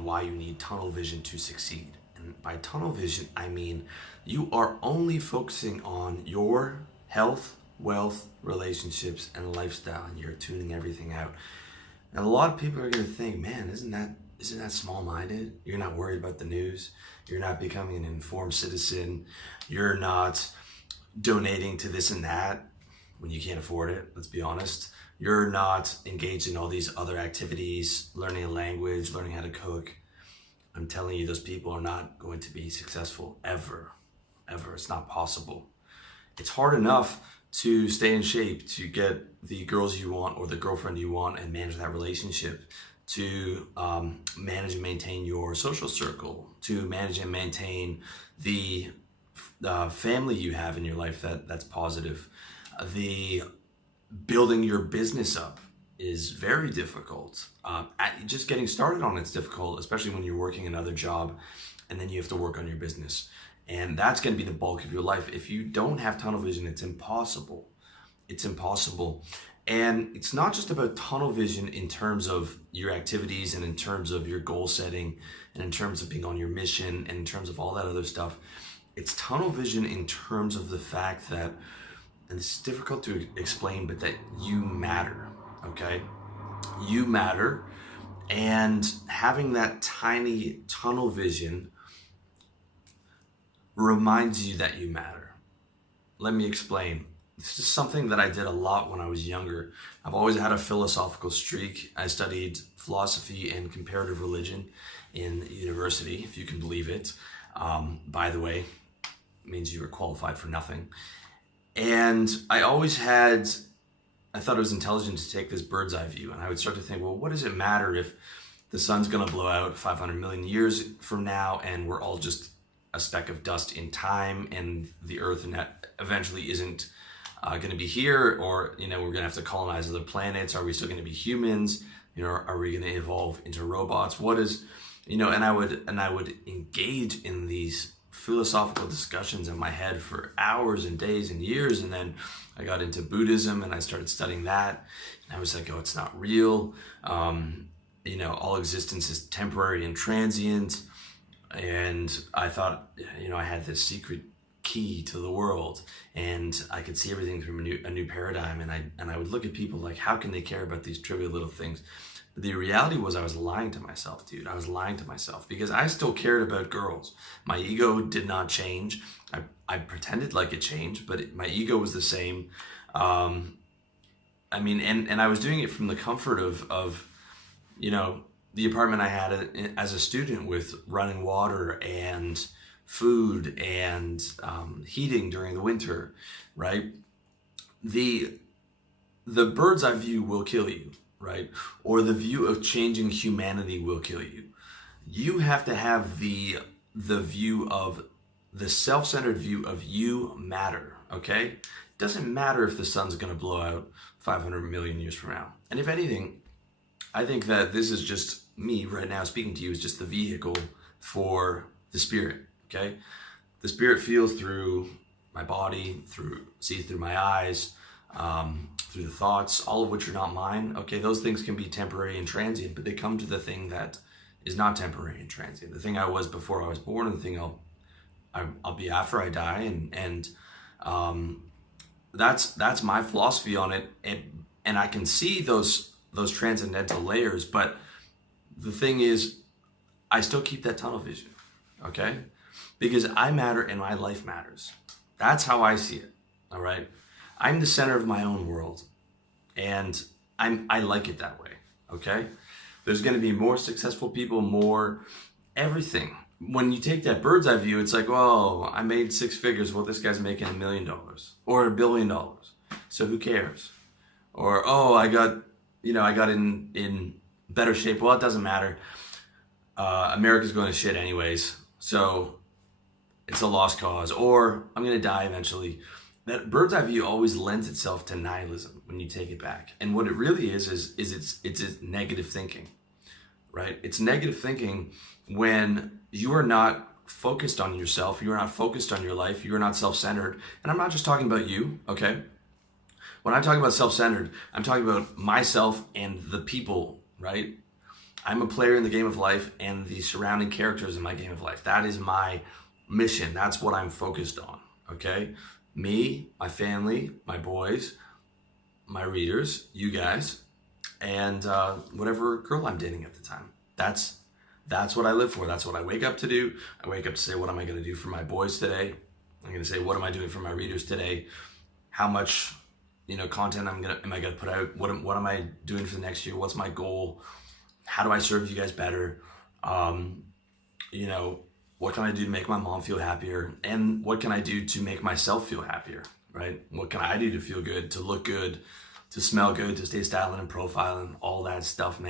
on why you need tunnel vision to succeed. And by tunnel vision, I mean you are only focusing on your health, wealth, relationships, and lifestyle, and you're tuning everything out. And a lot of people are going to think, man, isn't that small-minded? You're not worried about the news. You're not becoming an informed citizen. You're not donating to this and that when you can't afford it, let's be honest. You're not engaged in all these other activities, learning a language, learning how to cook. I'm telling you, those people are not going to be successful ever. It's not possible. It's hard enough to stay in shape, to get the girls you want or the girlfriend you want and manage that relationship, to manage and maintain your social circle, to manage and maintain the family you have in your life that's positive. The building your business up is very difficult. Just getting started on it's difficult, especially when you're working another job and then you have to work on your business. And that's going to be the bulk of your life. If you don't have tunnel vision, it's impossible. It's impossible. And it's not just about tunnel vision in terms of your activities and in terms of your goal setting and in terms of being on your mission and in terms of all that other stuff. It's tunnel vision in terms of the fact that, and this is difficult to explain, but that you matter, okay? You matter, and having that tiny tunnel vision reminds you that you matter. Let me explain. This is something that I did a lot when I was younger. I've always had a philosophical streak. I studied philosophy and comparative religion in university, if you can believe it. By the way, it means you were qualified for nothing. And I thought it was intelligent to take this bird's eye view. And I would start to think, well, what does it matter if the sun's gonna blow out 500 million years from now and we're all just a speck of dust in time and the earth eventually isn't going to be here, or we're going to have to colonize other planets? Are we still going to be humans? Are we going to evolve into robots? What is, and I would engage in these philosophical discussions in my head for hours and days and years. And then I got into Buddhism and I started studying that, and I was like, oh, it's not real. All existence is temporary and transient. And I thought, I had this secret key to the world, and I could see everything from a new paradigm. And I would look at people like, how can they care about these trivial little things? But the reality was, I was lying to myself, dude. I was lying to myself because I still cared about girls. My ego did not change. I pretended like it changed, but my ego was the same. And I was doing it from the comfort of the apartment I had as a student, with running water and food and heating during the winter, right? The bird's eye view will kill you, right? Or the view of changing humanity will kill you. You have to have the view of the self-centered view of you matter, okay? It doesn't matter if the sun's gonna blow out 500 million years from now. And if anything, I think that this is just me right now speaking to you, is just the vehicle for the spirit, okay? The spirit feels through my body, sees through my eyes, through the thoughts, all of which are not mine. Okay, those things can be temporary and transient, but they come to the thing that is not temporary and transient. The thing I was before I was born, and the thing I'll be after I die, and that's my philosophy on it. And I can see those transcendental layers, but the thing is, I still keep that tunnel vision, okay? Because I matter and my life matters. That's how I see it, all right? I'm the center of my own world, and I like it that way, okay? There's gonna be more successful people, more everything. When you take that bird's eye view, it's like, well, I made 6 figures. Well, this guy's making $1 million or $1 billion. So who cares? Or, oh, I got in better shape. Well, it doesn't matter. America's going to shit anyways, so it's a lost cause. Or I'm going to die eventually. That bird's eye view always lends itself to nihilism when you take it back. And what it really is it's negative thinking, right? It's negative thinking when you are not focused on yourself, you are not focused on your life, you are not self-centered. And I'm not just talking about you, okay? When I'm talking about self-centered, I'm talking about myself and the people, right? I'm a player in the game of life and the surrounding characters in my game of life. That is my mission. That's what I'm focused on, okay? Me, my family, my boys, my readers, you guys, and whatever girl I'm dating at the time. That's what I live for. That's what I wake up to do. I wake up to say, what am I going to do for my boys today? I'm going to say, what am I doing for my readers today? How much, content am I going to put out? What am I doing for the next year? What's my goal? How do I serve you guys better? What can I do to make my mom feel happier? And what can I do to make myself feel happier, right? What can I do to feel good, to look good, to smell good, to stay styling and profiling, all that stuff, man.